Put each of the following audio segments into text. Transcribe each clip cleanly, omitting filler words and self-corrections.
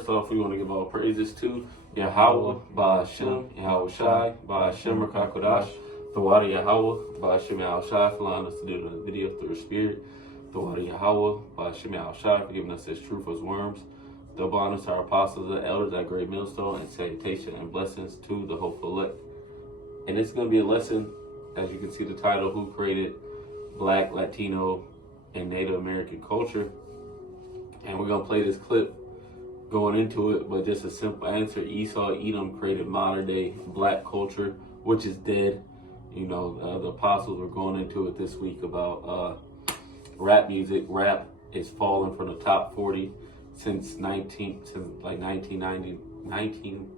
first off, we want to give all praises to Yahweh, Ba'ashem, Yahweh Shai, Ba'ashem, Rakakodash, the water Yahweh, Ba'ashem, Yahweh Shai, for allowing us to do the video through the Spirit, the water Yahweh, Ba'ashem, Yahweh Shai, for giving us His truth as worms. Double honors to our apostles and elders at Great Millstone, and salutation and blessings to the hopeful elect. And it's going to be a lesson, as you can see the title, Who Created Black, Latino, and Native American Culture. And we're going to play this clip going into it, but just a simple answer. Esau, Edom created modern day black culture, which is dead. You know, the apostles were going into it this week about rap music. Rap is falling from the top 40 since the 1990s,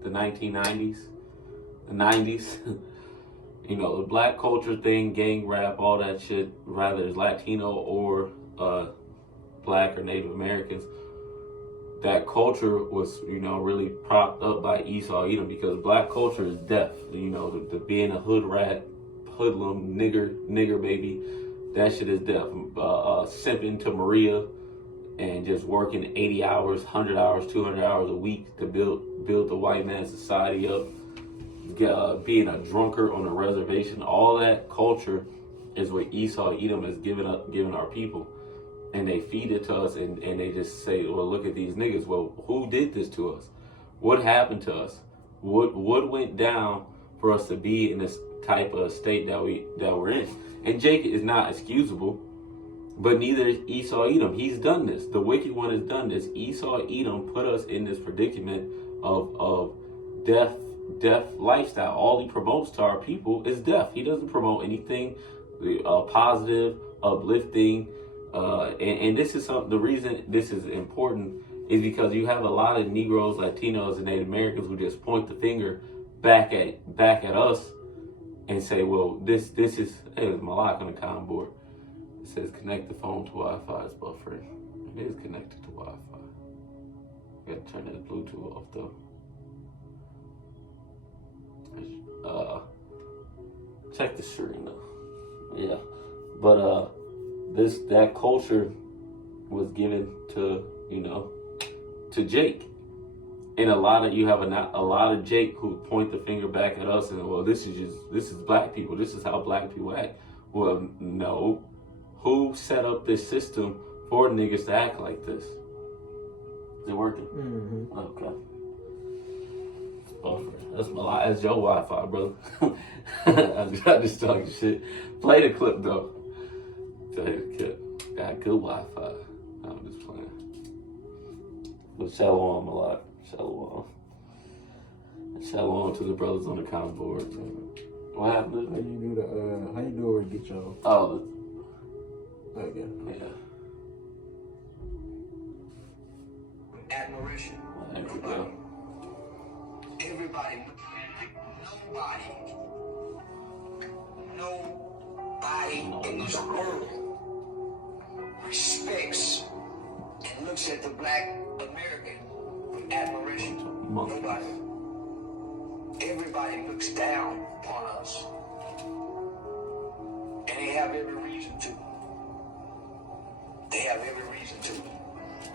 the 90s. You know, the black culture thing, gang rap, all that shit, rather it's Latino or Black or Native Americans, that culture was, you know, really propped up by Esau, Edom, because black culture is deaf. You know, the being a hood rat, hoodlum, nigger baby, that shit is deaf. Simping to Maria and just working 80 hours, 100 hours, 200 hours a week to build the white man's society up. Being a drunkard on a reservation, all that culture is what Esau, Edom has given our people. And they feed it to us, and they just say, well, look at these niggas. Well, who did this to us? What happened to us? What went down for us to be in this type of state that we're in? And Jacob is not excusable, but neither is Esau, Edom. He's done this. The wicked one has done this. Esau, Edom put us in this predicament of death lifestyle. All he promotes to our people is death. He doesn't promote anything positive, uplifting. And this is the reason this is important is because you have a lot of Negroes, Latinos, and Native Americans who just point the finger back at us and say, well, this is, hey, there's my lock on the comm board. It says connect the phone to Wi-Fi. It's buffering. It is connected to Wi-Fi. You gotta turn that Bluetooth off though. Check the screen though. Yeah, but that culture was given to, you know, to Jake, and you have a lot of Jake who point the finger back at us and, well, this is black people. This is how black people act. Well, no, who set up this system for niggas to act like this? Is it working? Mm-hmm. Okay. That's your Wi-Fi, brother. I'm just talking shit. Play the clip though. Play the clip. Got good Wi-Fi. I'm just playing. But shalom a lot. Shalom to the brothers on the comm board. What happened? How you do where you get your? Oh. Okay. Yeah. Admiration. There we go. Everybody, nobody in this world respects and looks at the black American with admiration. Nobody. Everybody looks down upon us. And they have every reason to.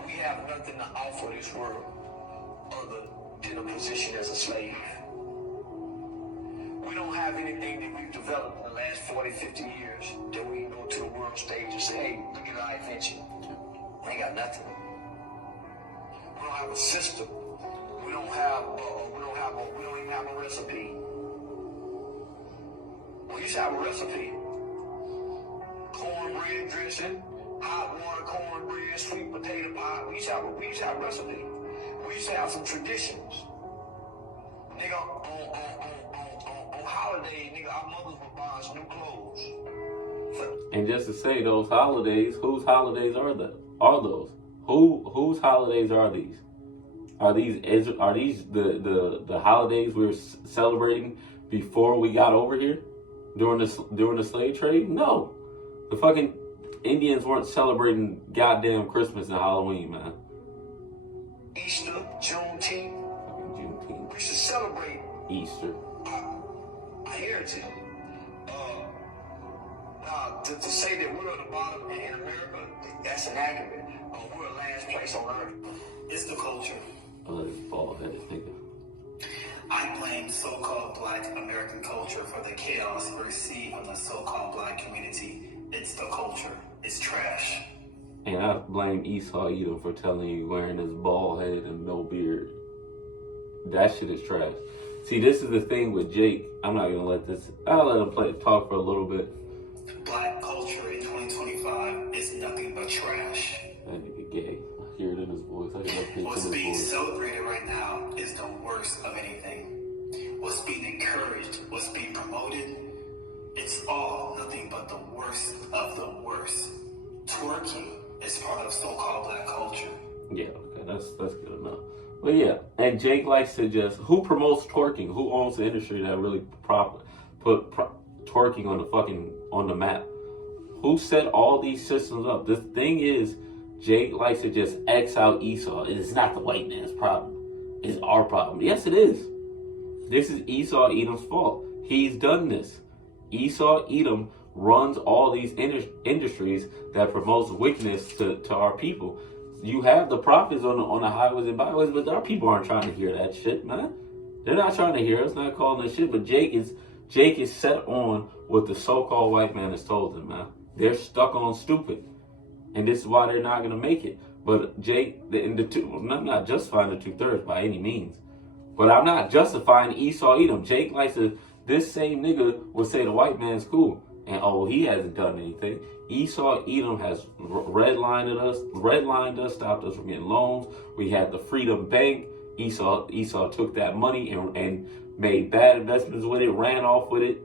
We have nothing to offer this world other than a position as a slave. We don't have anything that we've developed in the last 40, 50 years that we can go to the world stage and say, hey, look at our invention. We ain't got nothing. We don't have a system. We don't even have a recipe. We used to have a recipe. Cornbread dressing, hot water cornbread, sweet potato pie. We used to have a recipe. We used to have some traditions. Nigga, on holidays, nigga, our mothers would buy us new clothes. And just to say, those holidays, whose holidays are those? Whose holidays are these? Are these the holidays we're celebrating before we got over here during the slave trade? No, the fucking Indians weren't celebrating goddamn Christmas and Halloween, man. Easter, Juneteenth. We should celebrate Easter. Our heritage. To say that we're at the bottom in America, that's inaccurate. We're last place on earth. It's the culture. Oh, this bald-headed nigga. I blame so-called Black American culture for the chaos we receive from the so-called Black community. It's the culture. It's trash. And I blame Esau Edom for telling you wearing this bald head and no beard. That shit is trash. See, this is the thing with Jake. I'm not gonna let this. I'll let him talk for a little bit. Black culture in 2025 is nothing but trash. That nigga gay. I hear it in his voice. I can pitch What's in being his voice. celebrated right now is the worst of anything. What's being encouraged, what's being promoted, it's all nothing but the worst of the worst. Twerking is part of so-called Black culture. Yeah, okay, that's good enough. But yeah, and Jake likes to who promotes twerking? Who owns the industry that really put twerking on the map? Who set all these systems up? The thing is, Jake likes to just X out Esau. It's not the white man's problem. It's our problem. Yes, it is. This is Esau Edom's fault. He's done this. Esau Edom runs all these industries that promotes wickedness to our people. You have the prophets on the highways and byways, but our people aren't trying to hear that shit, man. They're not trying to hear us, not calling this shit. But Jake is set on what the so-called white man has told them, man. They're stuck on stupid, and this is why they're not gonna make it. But Jake, I'm not justifying the 2/3 by any means, but I'm not justifying Esau Edom. Jake likes to. This same nigga would say the white man's cool, and he hasn't done anything. Esau Edom has redlined us, stopped us from getting loans. We had the Freedom Bank. Esau took that money and made bad investments with it, ran off with it.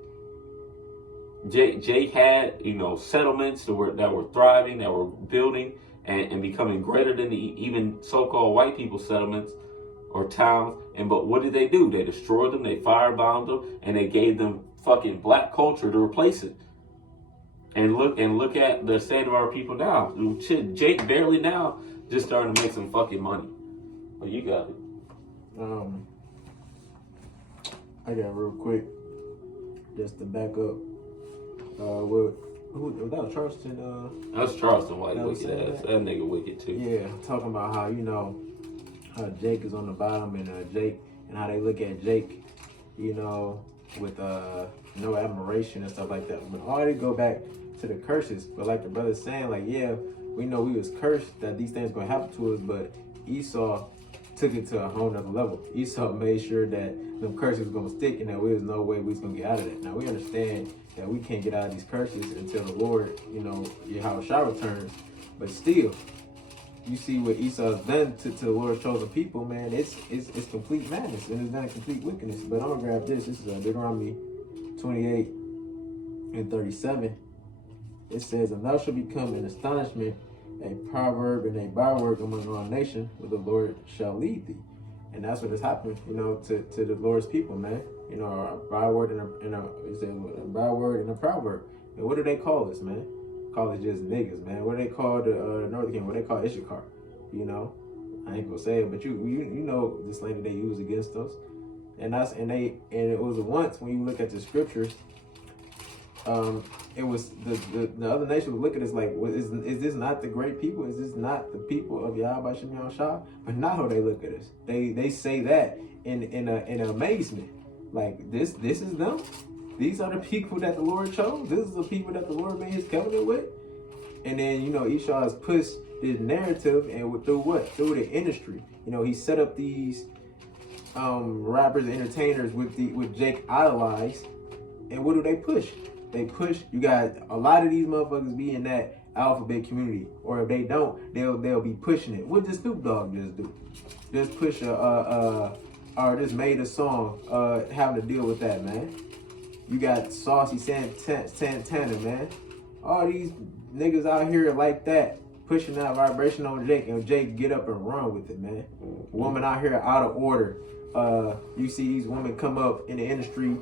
Jake had, settlements that were thriving, that were building and becoming greater than even so-called white people's settlements or towns. But what did they do? They destroyed them, they firebombed them, and they gave them fucking black culture to replace it. And look at the state of our people now. Shit, Jake barely now just starting to make some fucking money. Well, you got it. I got real quick, just to back up. That was Charleston. That's Charleston White, that wicked ass. That nigga wicked too. Yeah, talking about how how Jake is on the bottom and Jake and how they look at Jake, with no admiration and stuff like that. But all they go back to the curses. But like the brother's saying, like, yeah, we know we was cursed that these things gonna happen to us, but Esau took it to a whole nother level. Esau made sure that them curses was gonna stick and that there was no way we was gonna get out of it. Now we understand that we can't get out of these curses until the Lord, Yahweh returns. But still, you see what Esau's done to the Lord's chosen people, man. It's complete madness and it's done complete wickedness. But I'm gonna grab this. This is Deuteronomy 28 and 37. It says, "And thou shalt become an astonishment, a proverb and a byword among all nations, where the Lord shall lead thee." And that's what has happened, to the Lord's people, man. A byword and a byword and a proverb. And what do they call us, man? Call it just niggas, man. What do they call the Northern Kingdom? What do they call Issachar? I ain't gonna say it, but you know the slang that they use against us. And it was once when you look at the scriptures, it was the other nation would look at us like, is this not the great people? Is this not the people of Yahweh Shem Shah? But not how they look at us. They say that in amazement, like this is them. These are the people that the Lord chose. This is the people that the Lord made His covenant with. And then Esau has pushed this narrative and through what? Through the industry. He set up these rappers and entertainers with Jake idolized. And what do they push? They push. You got a lot of these motherfuckers be in that alphabet community, or if they don't, they'll be pushing it. What did Snoop Dogg just do? Just push or just made a song having to deal with that, man. You got Saucy Santana, man. All these niggas out here like that, pushing that vibration on Jake, and Jake get up and run with it, man. Woman out here out of order. You see these women come up in the industry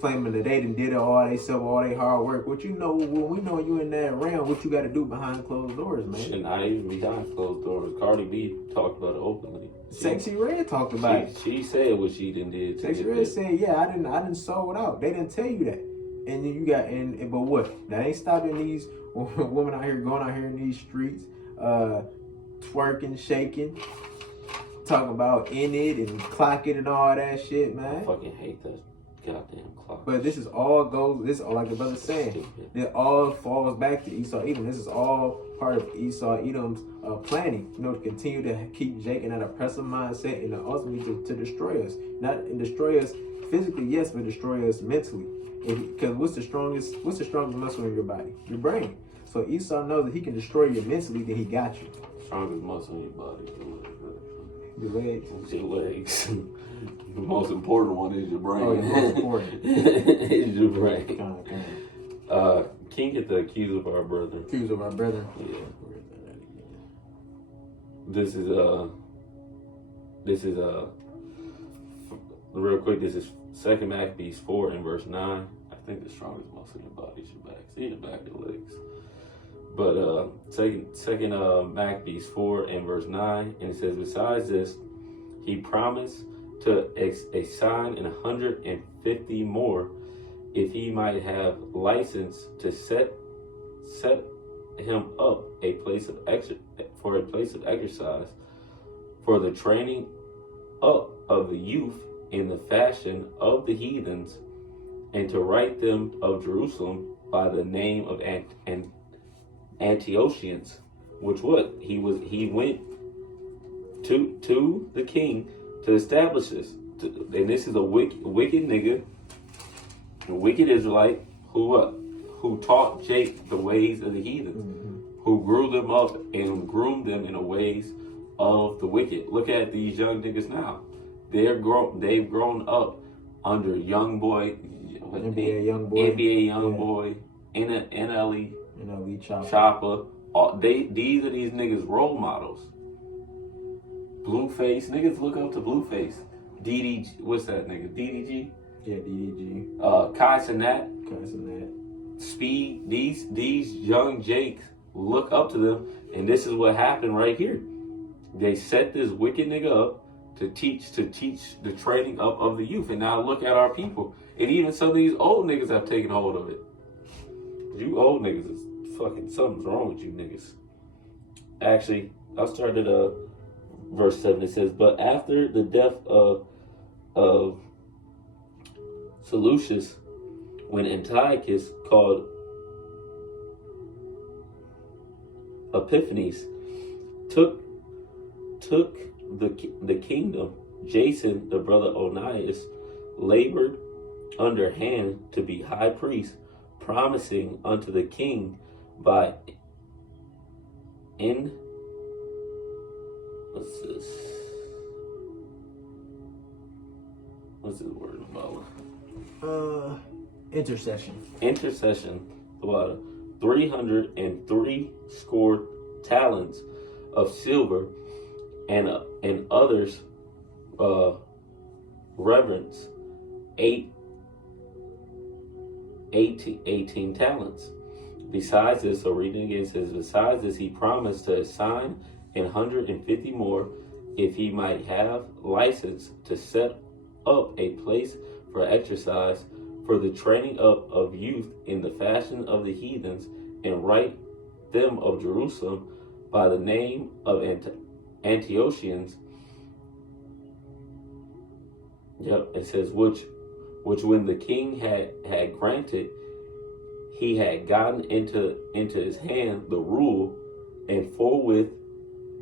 claiming that they did it all they self, all they hard work. When we know you in that realm, what you got to do behind closed doors, man. Shit, not even behind closed doors. Cardi B talked about it openly. Sexy Red talked about it. She said what she did. Sexy Red said, "Yeah, I didn't sold out. They didn't tell you that." And then you got but what? That ain't stopping these women out here going out here in these streets, twerking, shaking, talking about in it and clock it and all that shit, I man. fucking hate that goddamn clock. But this is all goes. This all like the brother saying. Stupid. It all falls back to Esau Edom. This is all part of Esau Edom's planning. You know, to continue to keep Jake in that oppressive mindset and ultimately to destroy us. Not and destroy us physically, yes, but destroy us mentally. Because what's the strongest muscle in your body? Your brain. So Esau knows that he can destroy you mentally, then he got you. Strongest muscle in your body. Your legs. It's your legs. The most important one is your brain. Oh, the most important. Is your brain. Kind. King get the accuse of our brother. Accuse of our brother. Yeah. This is real quick. This is 2 Maccabees 4 and verse 9. I think the strongest muscle in your body is your back. See the back of your legs. But second Maccabees 4 and verse 9, and it says, besides this, he promised to assign 150 more if he might have license to set him up a place of exercise for the training up of the youth in the fashion of the heathens, and to write them of Jerusalem by the name of Antiochians, which what he went to the king to establish this. And this is a wicked nigga, a wicked Israelite who taught Jake the ways of the heathen, who grew them up and groomed them in the ways of the wicked. Look at these young niggas now. They've grown up under young boy, NBA young boy, NLE Chopper. These are these niggas role models. Blueface, niggas look up to Blueface. DDG, what's that nigga? DDG? Yeah, DDG. Kai Cenat. Speed. These young Jakes look up to them, and this is what happened right here. They set this wicked nigga up to teach the training up of the youth. And now look at our people. And even some of these old niggas have taken hold of it. You old niggas is fucking, something's wrong with you niggas. Actually, I'll start at verse 7. It says, but after the death of Seleucus, when Antiochus called Epiphanes took the kingdom, Jason, the brother Onias, labored underhand to be high priest, promising unto the king by what's this word about? Intercession, about 303 score talents of silver, and others reverence 18 talents. Besides this, so reading again, it says, besides this, he promised to assign 150 more if he might have license to set up a place for exercise for the training up of youth in the fashion of the heathens, and write them of Jerusalem by the name of Antiochians. Yep, it says which when the king had granted, he had gotten into his hand the rule, and forthwith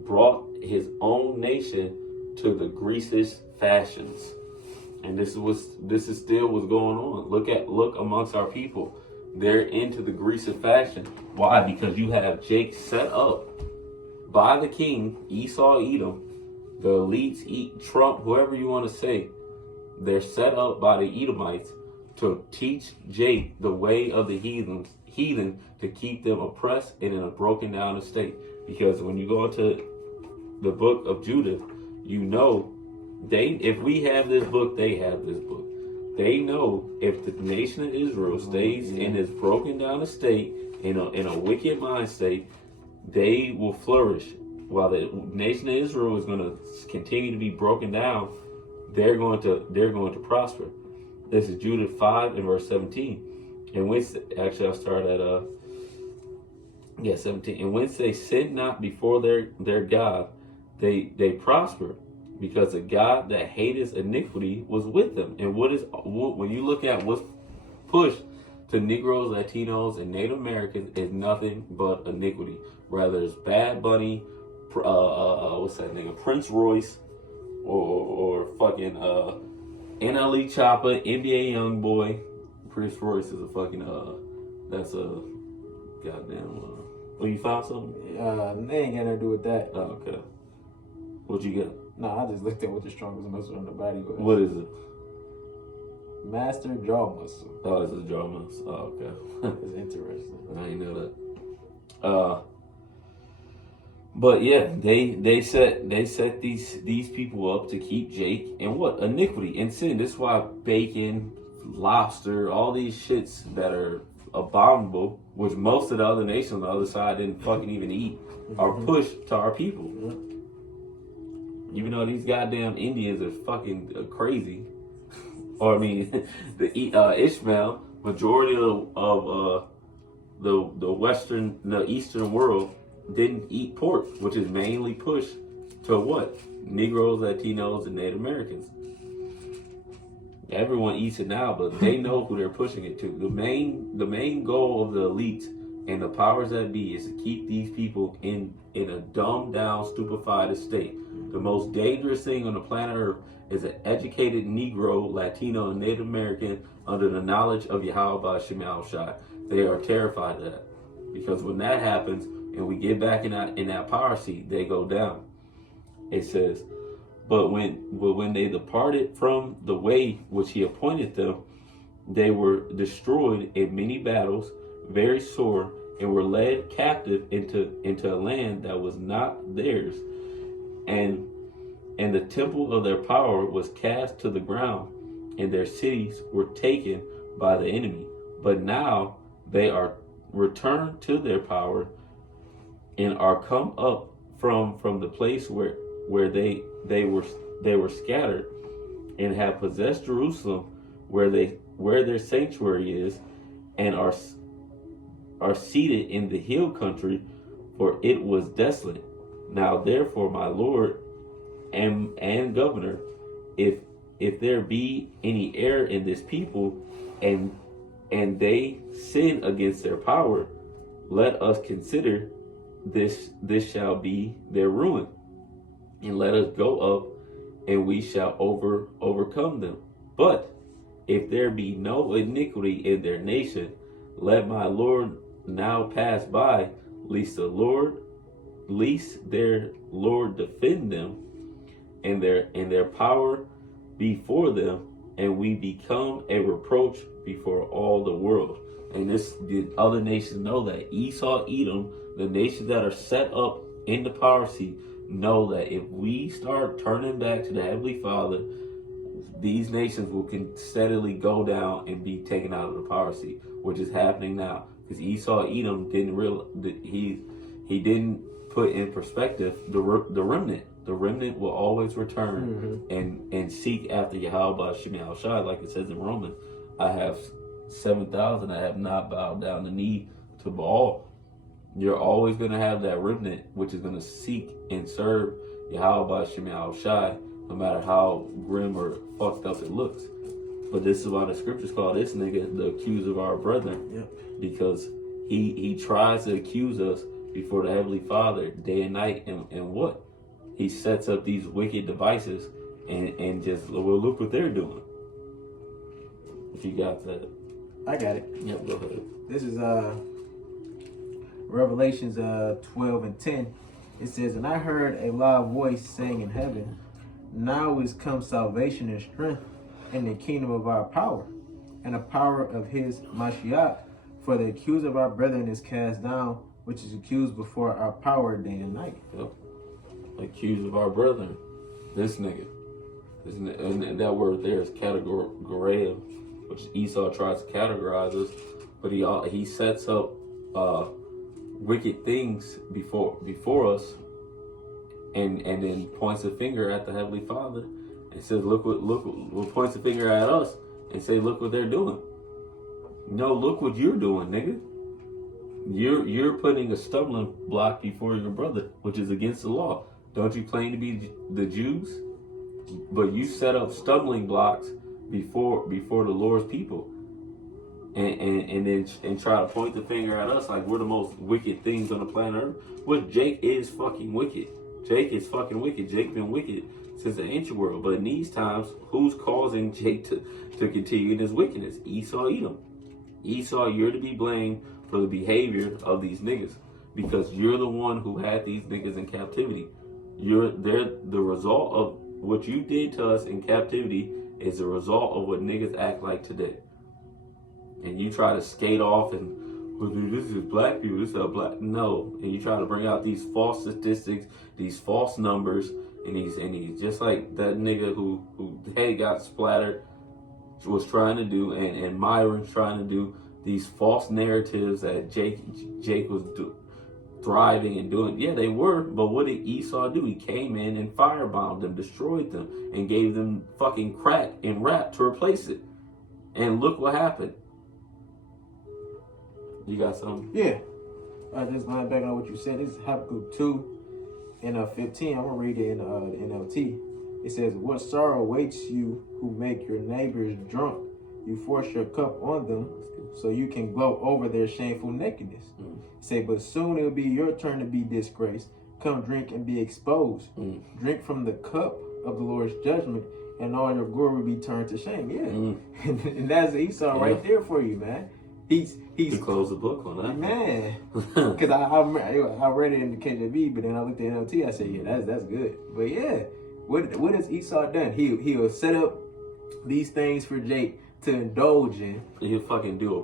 brought his own nation to the Greecish fashions. And this is still what's going on. Look amongst our people. They're into the Grecian fashion. Why? Because you have Jake set up by the king, Esau Edom, the elites, Trump, whoever you want to say. They're set up by the Edomites to teach Jake the way of the heathen, to keep them oppressed and in a broken down state. Because when you go into the book of Judah, you know, if we have this book, they have this book. They know if the nation of Israel stays in this broken down state, in a wicked mind state, they will flourish. While the nation of Israel is going to continue to be broken down, they're going to prosper. This is Judah 5 and verse 17. And whence, actually I'll start at 17. And whence they sin not before their God, they prosper, because the God that hateth iniquity was with them. And when you look at what's pushed to Negroes, Latinos, and Native Americans, is nothing but iniquity. Whether it's Bad Bunny, what's that nigga, Prince Royce, or fucking NLE Choppa, NBA Youngboy. Prince Royce is a fucking that's a goddamn. Oh, you found something? They ain't got nothing to do with that. Oh, okay. What you got? No, I just looked at what the strongest muscle in the body was. What is it? Master jaw muscle. Oh, it's a jaw muscle. Oh, okay. It's interesting. I didn't know that. But yeah, they set these people up to keep Jake in what? Iniquity and sin. This is why bacon, lobster, all these shits that are abominable, which most of the other nations on the other side didn't fucking even eat, are pushed to our people. Even though these goddamn Indians are fucking crazy. Or I mean, the Ishmael, majority of the Eastern world didn't eat pork, which is mainly pushed to what? Negroes, Latinos, and Native Americans. Everyone eats it now, but they know who they're pushing it to. The main goal of the elites and the powers that be is to keep these people in a dumbed down, stupefied state. The most dangerous thing on the planet Earth is an educated Negro, Latino, and Native American under the knowledge of Yahweh Shemal Shai. They are terrified of that. Because when that happens and we get back in that power seat, they go down. It says, but when they departed from the way which he appointed them, they were destroyed in many battles, very sore, and were led captive into a land that was not theirs. And the temple of their power was cast to the ground, and their cities were taken by the enemy. But now they are returned to their power and are come up from the place where they were scattered, and have possessed Jerusalem, where their sanctuary is, and are seated in the hill country, for it was desolate. Now therefore, my Lord and governor, if there be any error in this people, and they sin against their power, let us consider this shall be their ruin, and let us go up, and we shall overcome them. But if there be no iniquity in their nation, let my Lord now pass by, lest their Lord defend them, and their power before them, and we become a reproach before all the world. And the other nations know that. Esau, Edom, the nations that are set up in the power seat, know that if we start turning back to the Heavenly Father, these nations will steadily go down and be taken out of the power seat, which is happening now. Because Esau, Edom he didn't put in perspective the remnant. The remnant will always return and seek after Yahweh Shemal Shai, like it says in Romans. I have 7,000 that have not bowed down the knee to Baal. You're always going to have that remnant, which is going to seek and serve Yahweh Shemal Shai, no matter how grim or fucked up it looks. But this is why the scriptures call this nigga the accuser of our brethren. Yep. Because he tries to accuse us before the Heavenly Father day and night. And what? He sets up these wicked devices and just, well, look what they're doing. If you got that. I got it. Yep, go ahead. This is Revelations 12 and 10. It says, and I heard a loud voice saying in heaven, now is come salvation and strength and the kingdom of our power and the power of his Mashiach. For the accuser of our brethren is cast down, which is accused before our power day and night. Yep. Accused of our brethren. This nigga. And that word there is categoria, which Esau tries to categorize us, but he sets up wicked things before us, and then points a finger at the Heavenly Father and says, look what points a finger at us and say, look what they're doing. No, look what you're doing, nigga. You're putting a stumbling block before your brother, which is against the law. Don't you claim to be the Jews? But you set up stumbling blocks before the Lord's people, and then try to point the finger at us like we're the most wicked things on the planet Earth. Well, Jake is fucking wicked. Jake is fucking wicked. Jake been wicked since the ancient world. But in these times, who's causing Jake to continue in his wickedness? Esau, Edom. Esau, you're to be blamed for the behavior of these niggas because you're the one who had these niggas in captivity. They're the result of what you did to us in captivity is the result of what niggas act like today. And you try to skate off and, well, dude, this is black people, this is a black, no. And you try to bring out these false statistics, these false numbers, and he's just like that nigga who head got splattered was trying to do, and Myron's trying to do these false narratives that Jake was thriving and doing. Yeah, they were, but what did Esau do? He came in and firebombed them, destroyed them, and gave them fucking crack and rap to replace it. And look what happened. You got something? Yeah. Just line back on what you said. This is Habakkuk 2 and 15. I'm going to read it in the NLT. It says, what sorrow awaits you who make your neighbors drunk? You force your cup on them so you can gloat over their shameful nakedness. Say, but soon it will be your turn to be disgraced. Come drink and be exposed. Drink from the cup of the Lord's judgment, and all your glory will be turned to shame. Yeah. And that's Esau right there for you, man. He's closed the book on that, man. Because I read it in the KJV, but then I looked at NLT. I said, yeah, that's good. But yeah, what has Esau done? He'll set up these things for Jake to indulge in. He'll fucking do a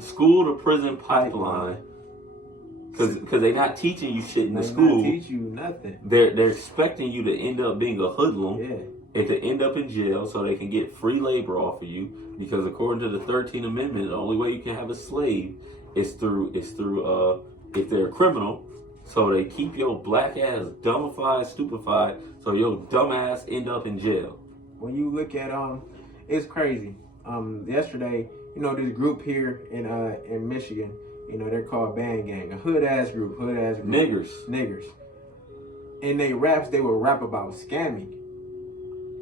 school to prison pipeline. Because they're not teaching you shit in the school. They not teach you nothing. They're expecting you to end up being a hoodlum. Yeah. And to end up in jail so they can get free labor off of you, because according to the 13th Amendment, the only way you can have a slave is through if they're a criminal. So they keep your black ass dumbified, stupefied, so your dumb ass end up in jail. When you look at it's crazy. Yesterday, this group here in Michigan, they're called Band Gang, a hood ass group. Niggers. And they would rap about scamming.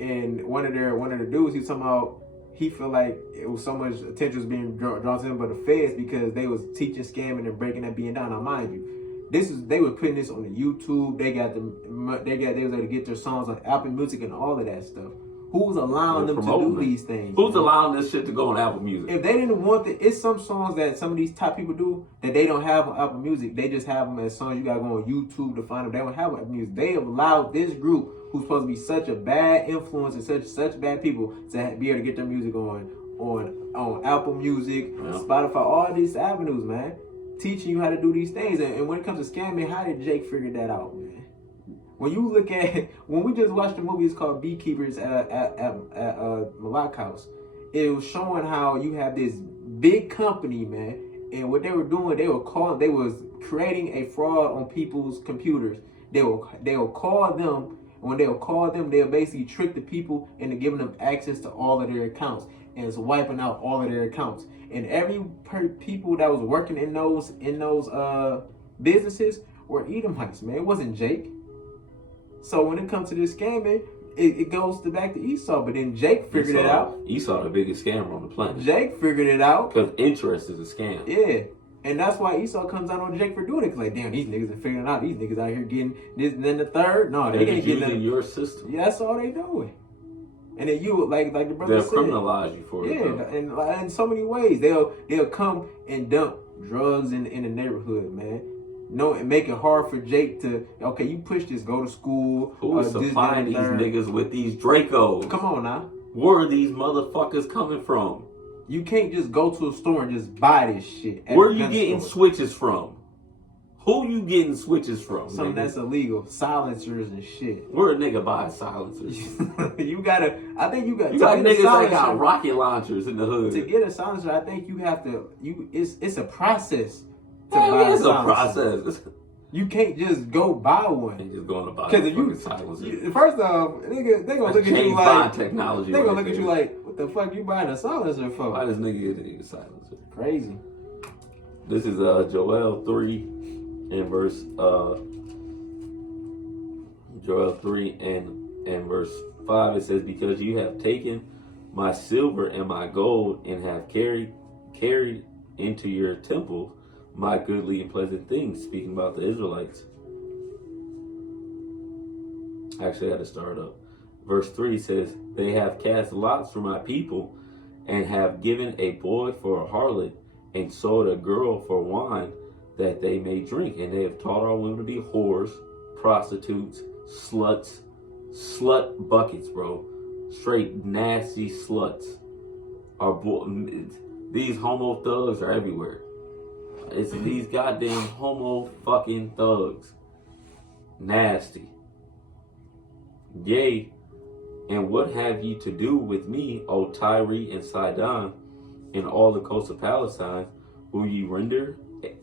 And one of the dudes, he talking about he feel like it was so much attention was being drawn to him by the feds because they was teaching scamming and breaking that being down. Now, mind you, they were putting this on the YouTube. They was able to get their songs on Apple Music and all of that stuff. Who's allowing them to do these things? Who's allowing this shit to go on Apple Music? If they didn't want it's some songs that some of these top people do that they don't have on Apple Music. They just have them as songs you gotta go on YouTube to find them. They don't have Apple Music. They have allowed this group, who's supposed to be such a bad influence and such bad people, to be able to get their music on Apple Music, Spotify, all these avenues, man, teaching you how to do these things. And when it comes to scamming, how did Jake figure that out, man? When you look at, when we just watched the movie, it's called Beekeepers at Malak House. It was showing how you have this big company, man, and what they were doing, they was creating a fraud on people's computers. They will call them. When they'll call them, they'll basically trick the people into giving them access to all of their accounts, and it's wiping out all of their accounts. And every people that was working in those businesses were Edomites, man. It wasn't Jake. So when it comes to this scamming, it goes back to Esau. But then Jake figured it out. Esau, the biggest scammer on the planet. Jake figured it out. Because interest is a scam. Yeah. And that's why Esau comes out on Jake for doing it. Because like, damn, these niggas are figuring out. These niggas out here getting this and then the third. No, they ain't getting your system. Yeah, that's all they doing. And then you, like the brother they'll said. They'll criminalize you for it. Yeah, and in so many ways. They'll come and dump drugs in the neighborhood, man. No, and make it hard for Jake to, okay, you push this, go to school. Who's supplying these niggas with these Dracos? Come on now. Where are these motherfuckers coming from? You can't just go to a store and just buy this shit. Where are you getting switches from? Who you getting switches from? Something that's illegal. Silencers and shit. Where a nigga buy silencers? You got niggas that got rocket launchers in the hood. To get a silencer, I think you have to, it's a process. It's a process. You can't just go buy one. And just going to buy a silencer. First off, they gonna look at you like technology. They gonna look at you like, what the fuck you buying a silencer for? Why does nigga get a silencer? Crazy. This is Joel 3 and verse Joel 3 and verse 5, it says, because you have taken my silver and my gold and have carried into your temple my goodly and pleasant things. Speaking about the Israelites. Actually, I had to start up. Verse 3 says, they have cast lots for my people and have given a boy for a harlot and sold a girl for wine that they may drink. And they have taught our women to be whores, prostitutes, sluts, slut buckets, bro. Straight nasty sluts. These homo thugs are everywhere. It's these goddamn homo fucking thugs. Nasty. Yea, and what have ye to do with me, O Tyre and Sidon, and all the coasts of Palestine? Will ye render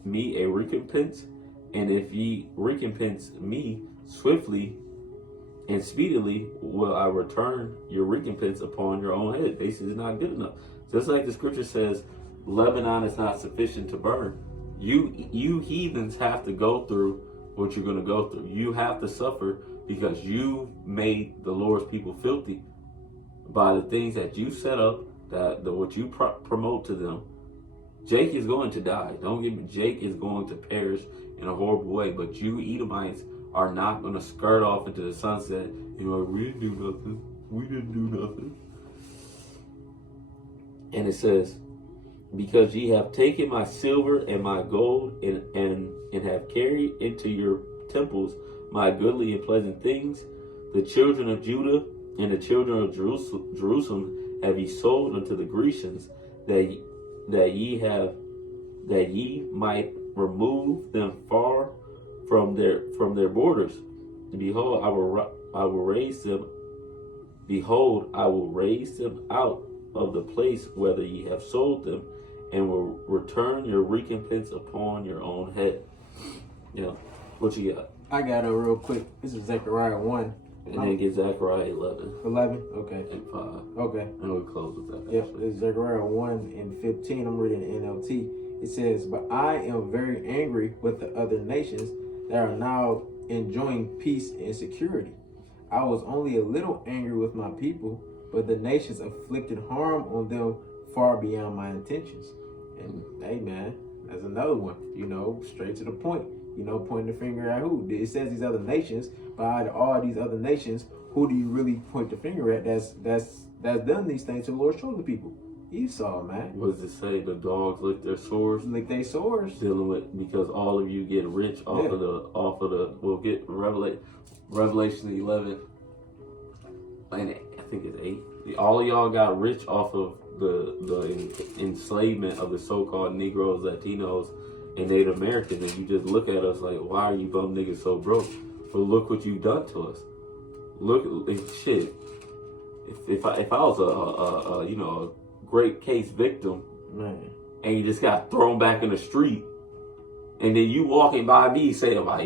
me a recompense? And if ye recompense me swiftly and speedily, will I return your recompense upon your own head. Basically, it's not good enough. Just like the scripture says, Lebanon is not sufficient to burn. You heathens have to go through what you're going to go through. You have to suffer because you made the Lord's people filthy by the things that you set up, what you promote to them. Jake is going to die. Don't get me. Jake is going to perish in a horrible way. But you Edomites are not going to skirt off into the sunset. You know, we didn't do nothing. We didn't do nothing. And it says, because ye have taken my silver and my gold and have carried into your temples my goodly and pleasant things, the children of Judah and the children of Jerusalem have ye sold unto the Grecians, that ye might remove them far from their borders. Behold, I will raise them. Behold, I will raise them out of the place whether ye have sold them, and will return your recompense upon your own head. Yeah, what you got? I got it real quick. This is Zechariah 1. And then get Zechariah 11. 11? Okay. And 5. Okay. And we'll close with that. Yep, it's Zechariah 1 and 15. I'm reading the NLT. It says, but I am very angry with the other nations that are now enjoying peace and security. I was only a little angry with my people, but the nations inflicted harm on them far beyond my intentions. And hey, man, that's another one, straight to the point, pointing the finger at who? It says these other nations, but out of all these other nations, who do you really point the finger at that's done these things to the Lord's chosen people? Esau, man. What does it say? The dogs lick their swords? Lick their swords. Dealing with, because all of you get rich off of the, we'll get Revelation 11, and I think it's 8. All of y'all got rich off of the enslavement of the so-called Negroes, Latinos, and Native Americans, and you just look at us like, why are you bum niggas so broke? But look what you've done to us. Look, shit. If I was a great case victim, man, and you just got thrown back in the street, and then you walking by me saying, why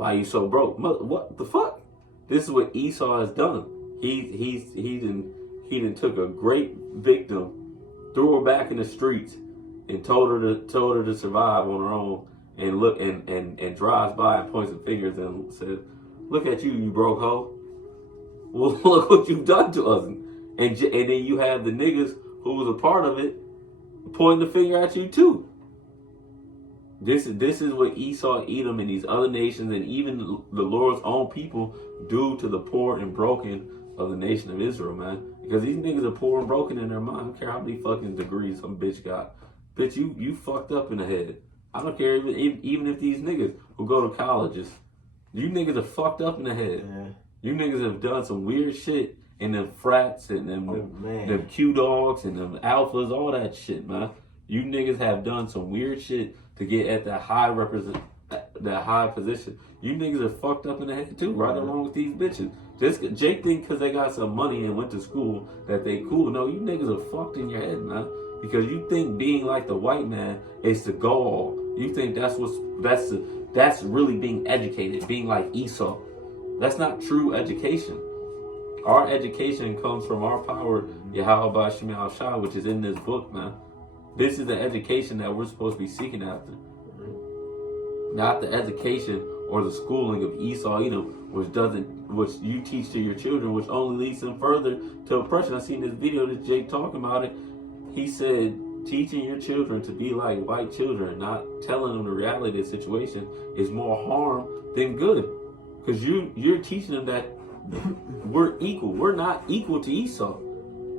are you so broke? What the fuck? This is what Esau has done. He done took a great victim, threw her back in the streets, and told her to survive on her own, and look and drives by and points the fingers and says, look at you, you broke hoe. Well, look what you've done to us. And then you have the niggas who was a part of it pointing the finger at you too. This is what Esau, Edom, and these other nations, and even the Lord's own people do to the poor and broken of the nation of Israel, man. Because these niggas are poor and broken in their mind. I don't care how many fucking degrees some bitch got. Bitch, you fucked up in the head. I don't care even if these niggas who go to colleges, you niggas are fucked up in the head. Yeah. You niggas have done some weird shit in them frats and them Q dogs and them alphas, all that shit, man. You niggas have done some weird shit to get at that high position. You niggas are fucked up in the head too, right along with these bitches. Just Jake think because they got some money and went to school that they cool. No, you niggas are fucked in your head, man. Because you think being like the white man is the goal. You think that's really being educated, being like Esau. That's not true education. Our education comes from our power, Yahweh Bashim Al-Shah, which is in this book, man. This is the education that we're supposed to be seeking after. Not the education or the schooling of Esau, Edom, which you teach to your children, which only leads them further to oppression. I seen this video that Jake talking about it. He said, teaching your children to be like white children, not telling them the reality of the situation, is more harm than good. Because you're teaching them that we're equal. We're not equal to Esau.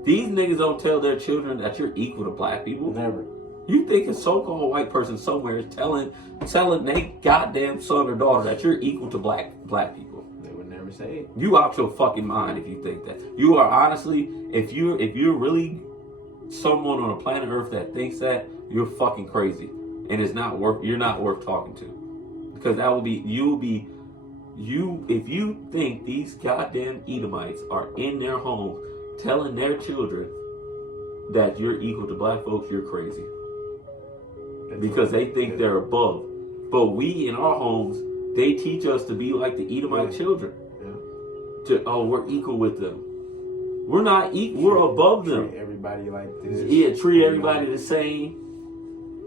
These niggas don't tell their children that you're equal to black people. Never. You think a so-called white person somewhere is telling they goddamn son or daughter that you're equal to black people? They would never say it. You out your fucking mind if you think that. You are honestly, if you're really someone on a planet Earth that thinks that, you're fucking crazy, and you're not worth talking to, because if you think these goddamn Edomites are in their homes telling their children that you're equal to black folks, you're crazy. Because they think they're above. But we in our homes, they teach us to be like the Edomite children. We're equal with them. We're not equal, we're above them. Treat everybody like this. Yeah, treat everybody the same.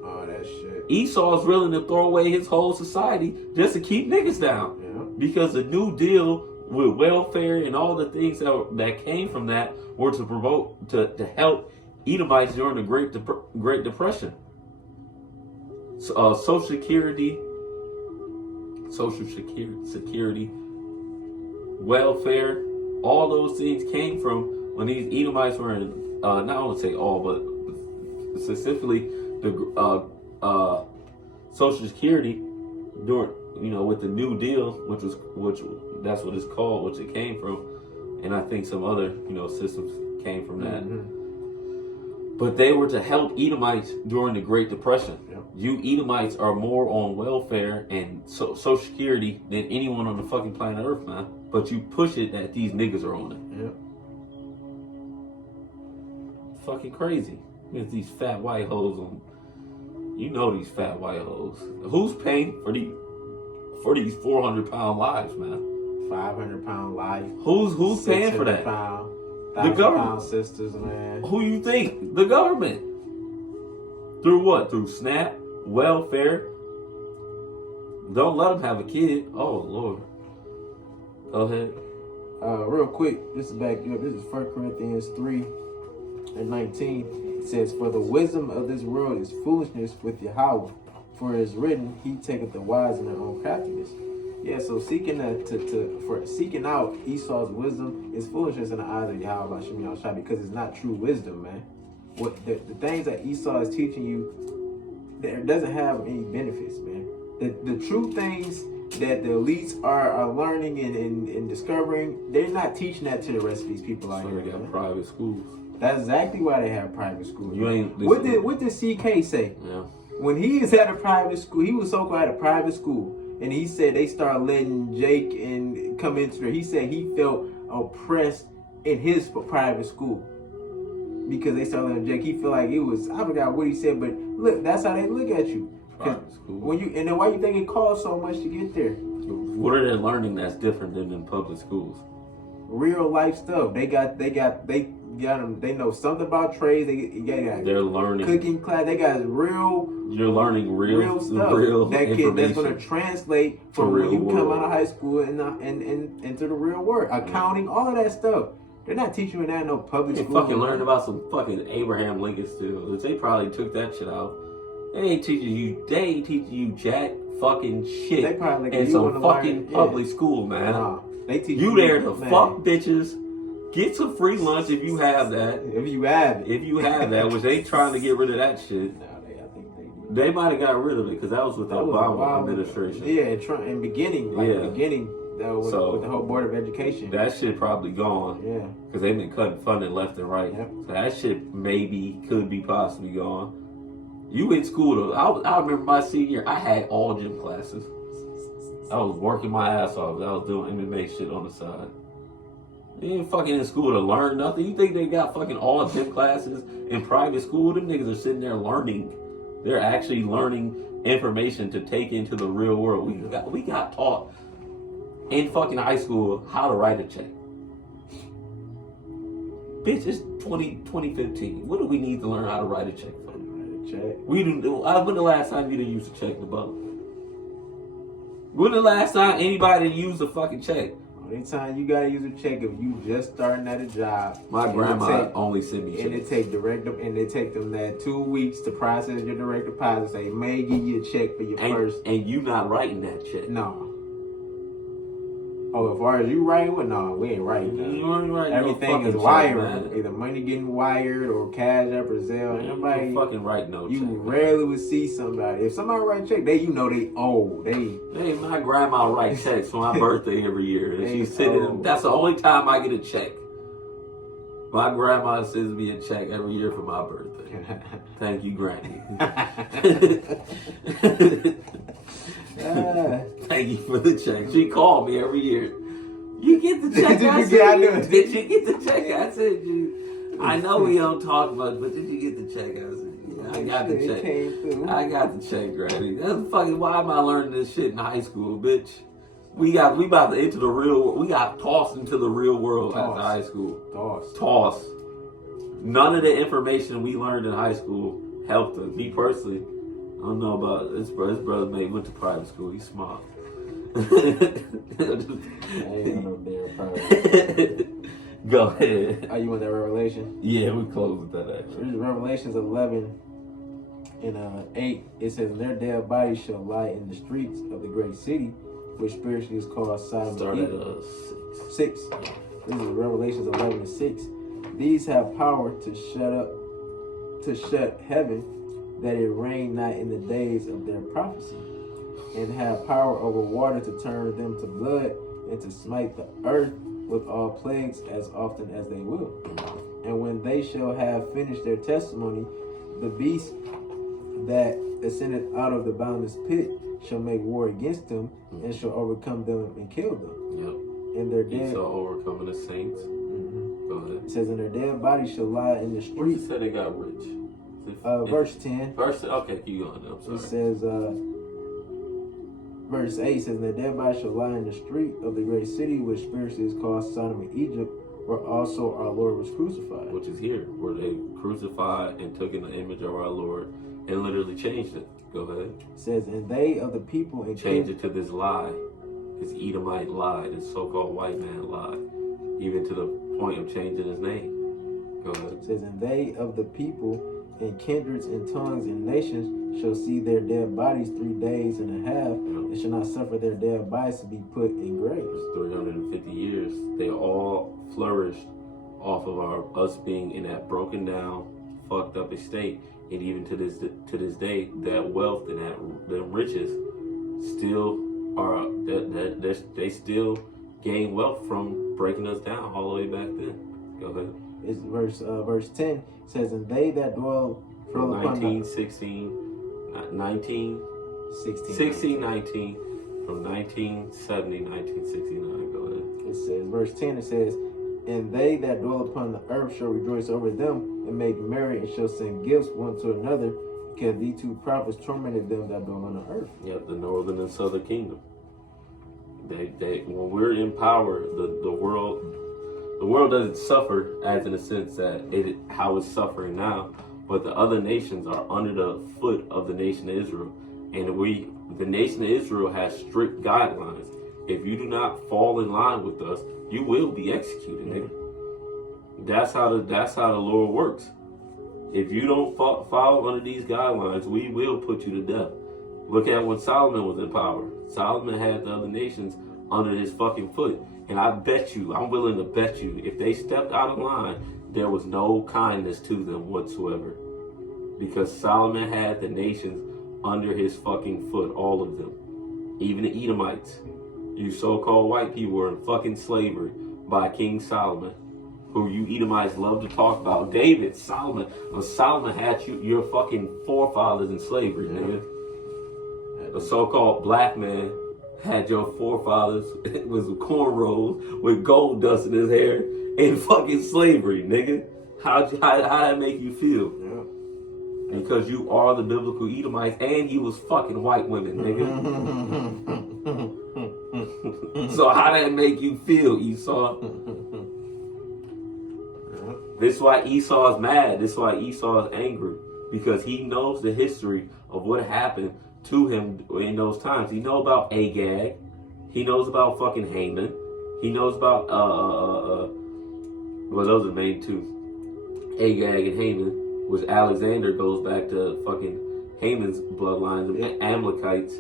Oh, that shit. Esau's willing to throw away his whole society just to keep niggas down. Yeah. Because the New Deal with welfare and all the things that came from that were to promote, to help Edomites during the Great Depression. Social security, welfare, all those things came from when these Edomites were in, not I want to say all, but specifically the Social Security during, with the New Deal, which that's what it's called, which it came from, and I think some other systems came from that. Mm-hmm. But they were to help Edomites during the Great Depression. Yep. You Edomites are more on welfare and Social Security than anyone on the fucking planet Earth, man. But you push it that these niggas are on it. Yep. Fucking crazy. There's these fat white hoes on. These fat white hoes. Who's paying for these 400-pound lives, man? 500-pound life. Who's paying for that? The government. Sisters, man. Who you think? The government. Through what? Through SNAP, welfare. Don't let them have a kid. Oh Lord. Go ahead. Real quick, this is back up. This is 1 Corinthians 3:19. It says, "For the wisdom of this world is foolishness with Yahweh. For it is written, He taketh the wise in their own craftiness." Yeah, so seeking out Esau's wisdom is foolishness in the eyes of Yahweh because it's not true wisdom, man. What the things that Esau is teaching you, that doesn't have any benefits, man. The true things that the elites are learning and discovering, they're not teaching that to the rest of these people out here. They got private schools. That's exactly why they have private schools. What did CK say? Yeah. When he is at a private school, he was so-called at a private school. And he said they started letting Jake and come into there. He said he felt oppressed in his private school because they started letting Jake. He felt like it was, I forgot what he said, but look, that's how they look at you. Private school. And then why you think it costs so much to get there? What are they learning that's different than in public schools? Real life stuff. They got them. They know something about trades. They're learning cooking class. They got real. You're learning real stuff. That's going to translate from when you come out of high school and into the real world. Accounting, all of that stuff. They're not teaching you that in no public school. They fucking learned about some fucking Abraham Lincoln still. They probably took that shit out. They ain't teaching you jack fucking shit. They probably in some fucking public school, man. Nah, they teach you there to fuck bitches. Get some free lunch if you have that. If you have it. Which they trying to get rid of that shit. They might have got rid of it because that was with the Obama administration. Yeah, in beginning, with the whole Board of Education. That shit probably gone. Yeah. Because they've been cutting funding left and right. Yep. So that shit could be possibly gone. You in school though. I remember my senior year, I had all gym classes. I was working my ass off. I was doing MMA shit on the side. You ain't fucking in school to learn nothing. You think they got fucking all gym classes in private school? Them niggas are sitting there learning. They're actually learning information to take into the real world. We got taught in fucking high school how to write a check. Bitch, it's 2015. What do we need to learn how to write a check for? Check. When the last time you didn't use to check the boat? When the last time anybody used a fucking check? Anytime you gotta use a check if you just starting at a job. My grandma only sent me checks. And they take them that 2 weeks to process your direct deposit. They may give you a check for your first. And you not writing that check. No. Oh, as far as you writing, well, no, we ain't writing. You ain't writing. Everything no is check, wired. man. Either money getting wired or Cash App or Zelle. Nobody fucking write no you check. You rarely would see somebody. If somebody write a check, they owe. Hey, my grandma write checks for my birthday every year. And she's sitting. That's the only time I get a check. My grandma sends me a check every year for my birthday. Thank you, Granny. Thank you for the check. She called me every year. You get the check I sent you? Did you get the check I sent you? I know we don't talk much, but did you get the check I sent you? I got the check. I got the check, Granny. That's fucking why am I learning this shit in high school, bitch? We about to enter the real world. We got tossed into the real world after high school. Tossed. None of the information we learned in high school helped us. Me personally, I don't know about his brother went to private school. He's smart. I ain't no damn private. Go ahead. Oh, you want that Revelation? Yeah, we close with that actually. Revelations 11 and 8. It says, "And their dead bodies shall lie in the streets of the great city, which spiritually is called Sodom and Egypt." 6. This is Revelations 11 and 6. "These have power to shut heaven, that it rain not in the days of their prophecy, and have power over water to turn them to blood, and to smite the earth with all plagues as often as they will. And when they shall have finished their testimony, the beast that ascended out of the boundless pit shall make war against them, and shall overcome them and kill them. Yep. And their dead overcoming the saints." Go ahead. It says, "And their dead bodies shall lie in the street." He said they got rich. Verse 10. Okay, keep going. I'm sorry. It says, verse 8 says, "And their dead bodies shall lie in the street of the great city, which spiritually is called Sodom and Egypt, where also our Lord was crucified." Which is here, where they crucified and took in the image of our Lord and literally changed it. Go ahead. It says, "And they of the people," and change it to this lie, this Edomite lie, this so-called white man lie, even to the point of changing his name. Go ahead. It says, "And they of the people and kindreds and tongues and nations shall see their dead bodies 3 days and a half, and shall not suffer their dead bodies to be put in graves." 350 years, they all flourished off of us being in that broken down, fucked up estate, and even to this day, that wealth and the riches still are they still gain wealth from breaking us down all the way back then. Go ahead. It's verse 10 says, "And they that dwell from upon 1916, 19, 16, 19, from 1970, 1969. Go ahead. It says, verse 10, it says, "And they that dwell upon the earth shall rejoice over them, and make merry, and shall send gifts one to another, because these two prophets tormented them that dwell on the earth." Yep, the northern and southern kingdom. They when we're in power, the world doesn't suffer as in a sense that how it's suffering now, but the other nations are under the foot of the nation of Israel, and the nation of Israel has strict guidelines. If you do not fall in line with us, you will be executed, nigga. That's how the Lord works. If you don't follow under these guidelines, we will put you to death. Look at when Solomon was in power. Solomon had the other nations under his fucking foot. And I'm willing to bet you, if they stepped out of line, there was no kindness to them whatsoever. Because Solomon had the nations under his fucking foot, all of them. Even the Edomites. You so-called white people were in fucking slavery by King Solomon, who you Edomites love to talk about. David, Solomon had your fucking forefathers in slavery, nigga. A so-called black man had your forefathers with cornrows with gold dust in his hair in fucking slavery, nigga. How that make you feel? Yeah. Because you are the biblical Edomites, and you was fucking white women, nigga. So how that make you feel, Esau? This is why Esau is mad. This is why Esau is angry, because he knows the history of what happened to him in those times. He knows about Agag. He knows about fucking Haman. He knows about well, those are the main two, Agag and Haman. Which Alexander goes back to fucking Haman's bloodlines, the Amalekites,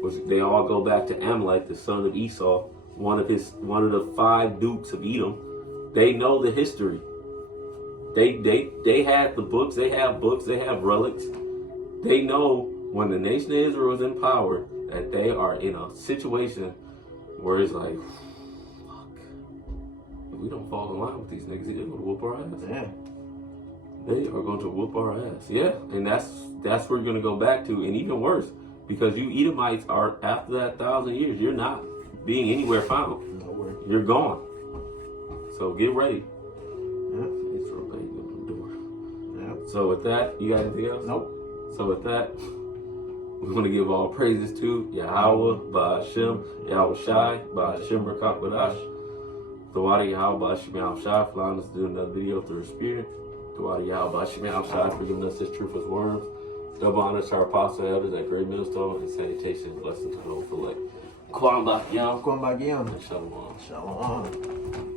which they all go back to Amalek, the son of Esau, one of the 5 dukes of Edom. They know the history. They had the books. They have books. They have relics. They know when the nation of Israel is in power that they are in a situation where it's like, fuck, if we don't fall in line with these niggas, they're gonna whoop our ass. Yeah. They are going to whoop our ass. Yeah, and that's where you're gonna go back to, and even worse, because you Edomites are, after that 1,000 years, you're not being anywhere found. Nowhere. You're gone. So get ready. Yeah. It's real big on the door. Yeah. So with that, you got anything else? Nope. So with that, we want to give all praises to Yahweh, Ba'ashem, Yahweh Shai, Ba'ashem Rakakbadash. Tawada Yahweh, Ba'ashem Yahweh Shai, for allowing us to do another video through the Spirit. Tawada Yahweh, Ba'ashem Yahweh Shai, for giving us this truth as worms. Double honor to our apostle elders at Great Millstone, and salutation and blessings to the whole select. Kwang Bak Yam. Kwang Bak Yam. Shalom. Shalom.